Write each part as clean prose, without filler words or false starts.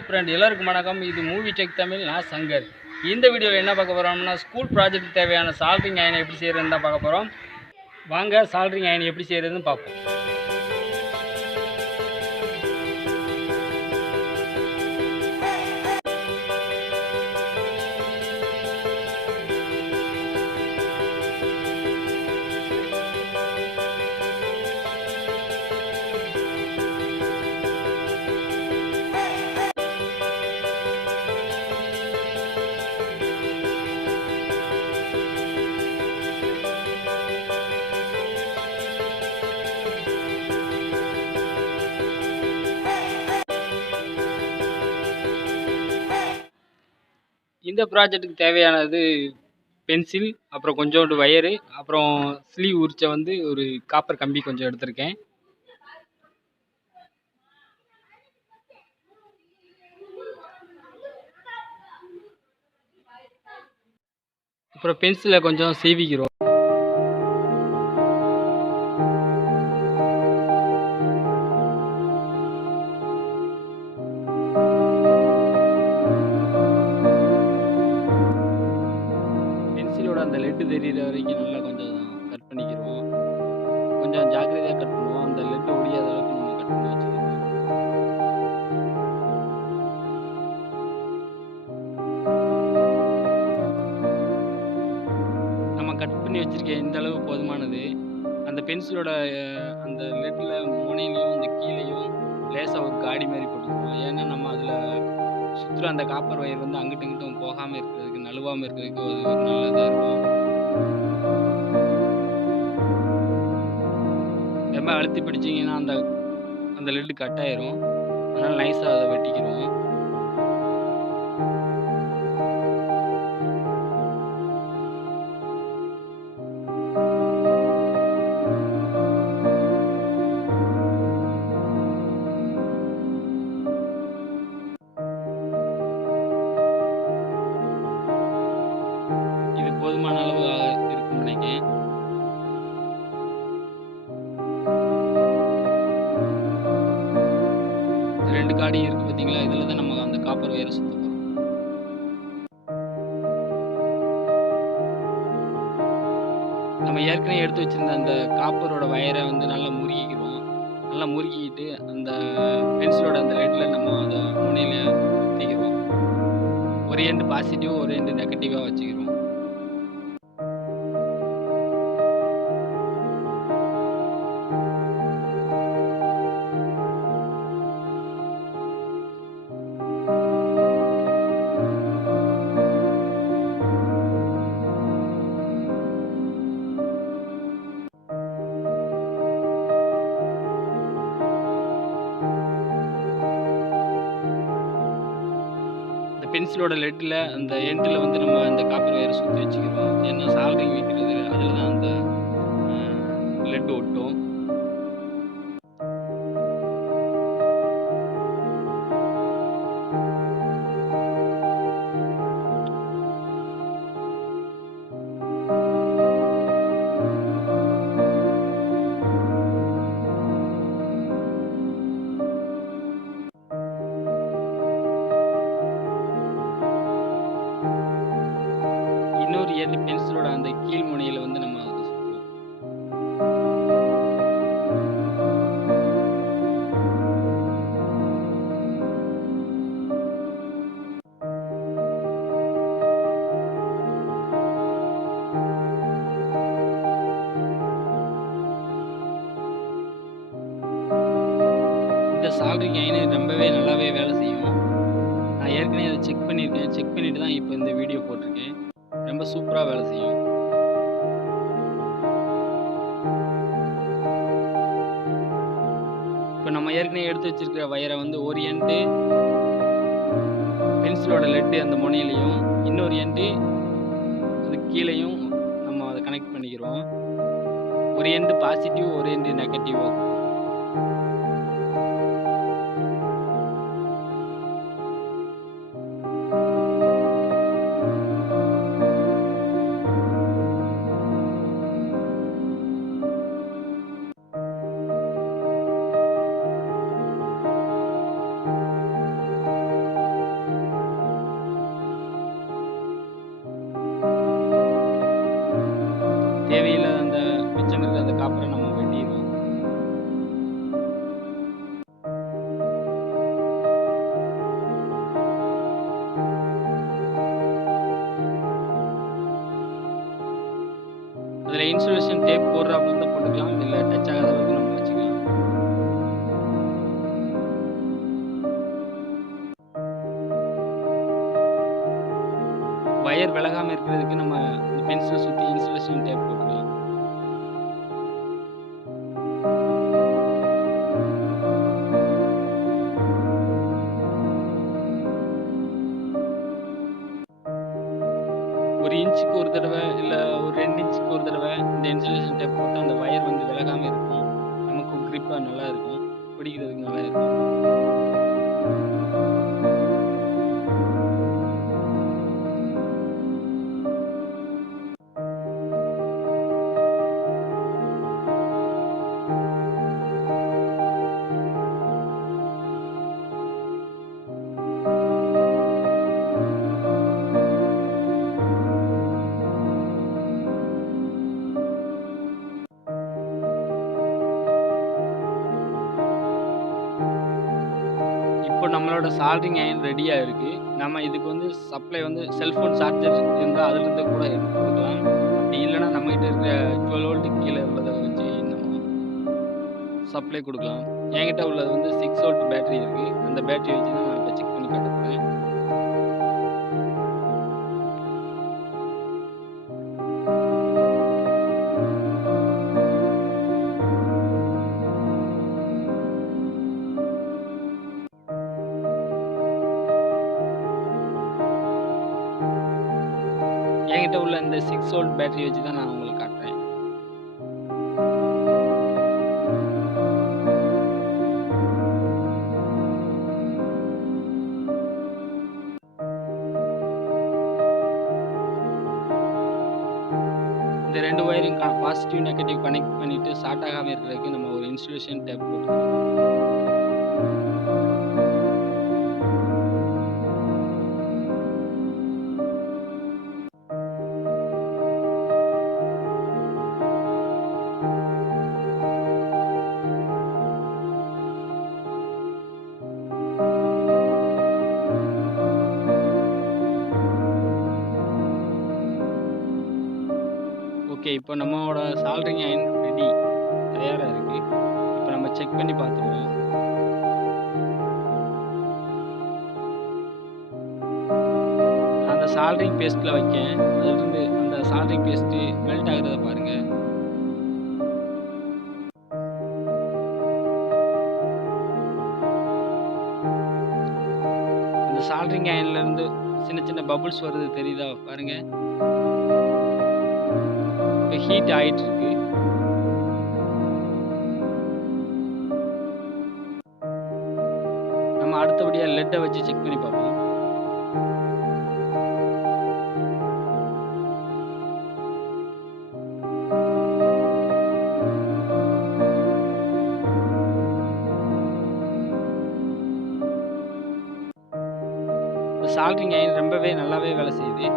Hi friend, எல்லாருக்கும் வணக்கம். இது மூவி டெக் தமிழ். நான் சங்கர். இந்த வீடியோவில் என்ன பார்க்க போகிறோம்னா, ஸ்கூல் ப்ராஜெக்ட் தேவையான சால்ட்ரிங் அயனை எப்படி செய்கிறதுன்னு தான் பார்க்க போகிறோம். வாங்க சால்ட்ரிங் அயனை எப்படி செய்கிறதுன்னு பார்ப்போம். இந்த ப்ராஜெக்ட்டுக்கு தேவையானது பென்சில், அப்புறம் கொஞ்சோண்டு வயரு, அப்புறம் ஸ்லீவ் உரிச்ச ஒரு காப்பர் கம்பி கொஞ்சம் எடுத்திருக்கேன். அப்புறம் பென்சிலை கொஞ்சம் சீவிக்கிறோம். பென்சிலோட அந்த லெட்டு தெரிகிற வரைக்கும் நல்லா கொஞ்சம் கட் பண்ணிக்கிறோம். கொஞ்சம் ஜாக்கிரதையாக கட் பண்ணுவோம். அந்த லெட்டு ஒடியாத அளவுக்கு நம்ம கட் பண்ணி வச்சுக்கணும். நம்ம கட் பண்ணி வச்சிருக்க இந்த அளவு போதுமானது. அந்த பென்சிலோட அந்த லெட்டில் முனையிலையும் அந்த கீழேயும் லேசாக ஒரு காடி மாதிரி போட்டுக்குவோம். ஏன்னா நம்ம அதில் சுற்றுற அந்த காப்பர் வயர் அங்கிட்டும் இங்கிட்டும் போகாமல் இருக்கிறதுக்கு, நழுவாமல் இருக்கிறதுக்கு அது ஒரு நல்லதாக இருக்கும். ரொம்ப அழுத்தி பிடிச்சிங்கன்னா அந்த அந்த லெட்டு கட் ஆயிரும். அதனால் நைஸாக அதை வெட்டிக்கிறோம். இது போதுமான அளவு இருக்கும்னு நினைக்கிறேன். ரெண்டு காடி இருக்கு பார்த்தீங்களா, இதில் தான் நம்ம அந்த காப்பர் வயரை சுத்த போகிறோம். நம்ம ஏற்கனவே எடுத்து வச்சிருந்த அந்த காப்பரோட வயரை நல்லா முறுக்கிக்கிறோம். நல்லா முறுக்கிக்கிட்டு அந்த பென்சிலோட அந்த லெட்டில் நம்ம அதை முனையில சுற்றிக்கிறோம். ஒரு எண்டு பாசிட்டிவ், ஒரு எண்டு நெகட்டிவாக வச்சுக்கிறோம். பென்சிலோட லெட்டில் அந்த எண்டில் நம்ம அந்த காப்பர் வயரை சுற்றி வச்சுக்கிறோம். ஏன்னா சால்ட்ரிங் வைக்கிறது அதில் தான் அந்த லெட்டு ஒட்டும். இன்னொரு எண்டு பென்சிலோட அந்த கீழ் முனையில் நம்ம அதை சுற்றுவோம். இந்த சால்ட்ரிங் அயன் ரொம்பவே நல்லாவே வேலை செய்யும். நான் ஏற்கனவே அதை செக் பண்ணியிருக்கேன். செக் பண்ணிட்டு தான் இப்போ இந்த வீடியோ போட்டிருக்கேன். ரொம்ப சூப்பராக வேலை செய்யும். இப்போ நம்ம ஏற்கனவே எடுத்து வச்சிருக்கிற வயரை ஒரு எண்டு பென்சிலோட லெட்டு அந்த முனையிலையும், இன்னொரு எண்டு அது கீழேயும் நம்ம அதை கனெக்ட் பண்ணிக்கிறோம். ஒரு எண்டு பாசிட்டிவ், ஒரு எண்டு நெகட்டிவ். அதில இன்சுலேஷன் டேப் போடுறாப்புல இருந்தா போட்டுக்கலாம். இல்ல டச் ஆகாத அளவுக்கு நம்ம வச்சுக்கலாம். வயர் விலகாம இருக்கிறதுக்கு நம்ம இந்த பென்சில சுத்தி இன்சுலேஷன் டேப் போட்டுக்கலாம். ஒரு இன்ச்சுக்கு ஒரு தடவ, இல்ல ஒரு 2 இன்ச்சுக்கு ஒரு தடவ இந்த இன்சுலேஷன் டேப் போட்டா அந்த வயர் வந்து விலகாம இருக்கும். நமக்கு கிரிப்பா நல்லா இருக்கும். பிடிக்கிறதுக்கு நல்லா இருக்கும். இப்போ நம்மளோட சால்டரிங் அயர்ன் ரெடியா இருக்கு. நம்ம இதுக்கு வந்து சப்ளை வந்து செல்ஃபோன் சார்ஜர் இருந்தா அதிலிருந்து கூட குடுக்கலாம். அப்படி இல்லன்னா நம்மகிட்ட இருக்கிற 12 வோல்ட்டுக்கு கீழ உள்ளத வச்சு நம்ம சப்ளை குடுக்கலாம். என்கிட்ட உள்ளது வந்து 6 வோல்ட் பேட்டரி இருக்கு. அந்த பேட்டரிய வச்சு தான் நான் இப்ப செக் பண்ணி காட்ட போறேன். என்கிட்ட உள்ள இந்த 6 வோல்ட் பேட்டரி வச்சு தான் நான் உங்களுக்கு காட்டுறேன். இந்த 2 வயரையும் பாசிட்டிவ், நெகட்டிவ் கனெக்ட் பண்ணிட்டு ஷார்ட் ஆகாம இருக்கிறதுக்கு நம்ம ஒரு இன்சுலேஷன் டேப் போட்டுக்கலாம். ஓகே. இப்போ நம்மளோட சால்டரிங் அயர்ன் ரெடி. தயாரா இருக்கு. இப்போ நம்ம செக் பண்ணி பார்த்துருவோம். நான் அந்த சால்டரிங் பேஸ்ட்ல வைக்கேன். அதிலிருந்து அந்த சால்டரிங் பேஸ்ட் மெல்ட் ஆகுறத பாருங்க. இந்த சால்டரிங் அயர்ன்ல இருந்து சின்ன சின்ன பபிள்ஸ் வருது தெரியுதா? பாருங்க. இப்போ ஹீட் ஆயிட்டு இருக்கு. நம்ம அடுத்தபடியா லெட்ட வச்சு செக் பண்ணி பார்ப்போம். இந்த சால்டரிங் அயர்ன் ரொம்பவே நல்லாவே வேலை செய்யுது.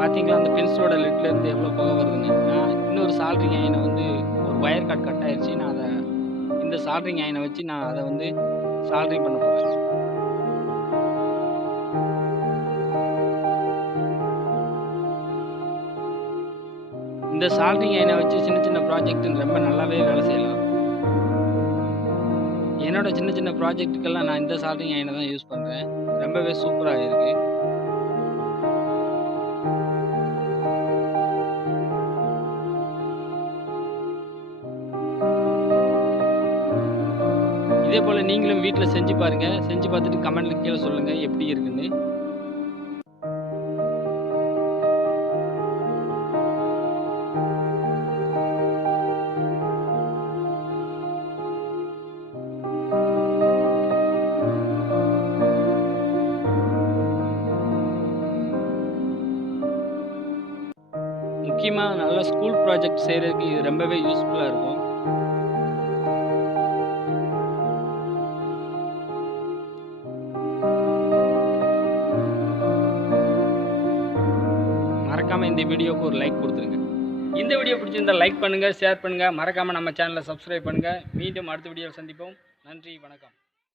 பார்த்தீங்களா அந்த பென்சிலோட லிட்ல இருந்து எவ்வளோ புகை வருதுன்னு. நான் இன்னொரு சால்டரிங் அயர்ன வந்து ஒரு வயர் கார்ட் கட் ஆயிருச்சு. நான் அத இந்த சால்டரிங் அயர்ன வச்சு நான் அத வந்து சால்டரிங் பண்ண போறேன். இந்த சால்டரிங் அயர்ன வச்சு சின்ன சின்ன ப்ராஜெக்ட் ரொம்ப நல்லாவே வேலை செய்யலாம். என்னோட சின்ன சின்ன ப்ராஜெக்ட்டுக்கெல்லாம் நான் இந்த சால்டரிங் அயர்ன தான் யூஸ் பண்றேன். ரொம்பவே சூப்பரா இருக்கு. இதே போல நீங்களும் வீட்ல செஞ்சு பாருங்க. செஞ்சு பார்த்துட்டு கமெண்ட்ல கீழ சொல்லுங்க எப்படி இருக்குன்னு. முக்கியமா நல்ல ஸ்கூல் ப்ராஜெக்ட் செய்றதுக்கு இது ரொம்பவே யூஸ்ஃபுல்லா இருக்கும். மறக்காம இந்த வீடியோக்கு ஒரு லைக் குடுத்துருங்க. இந்த வீடியோ பிடிச்சிருந்தா லைக் பண்ணுங்க, ஷேர் பண்ணுங்க. மறக்காம நம்ம சேனலை சப்ஸ்கிரைப் பண்ணுங்க. மீண்டும் அடுத்த வீடியோவில் சந்திப்போம். நன்றி, வணக்கம்.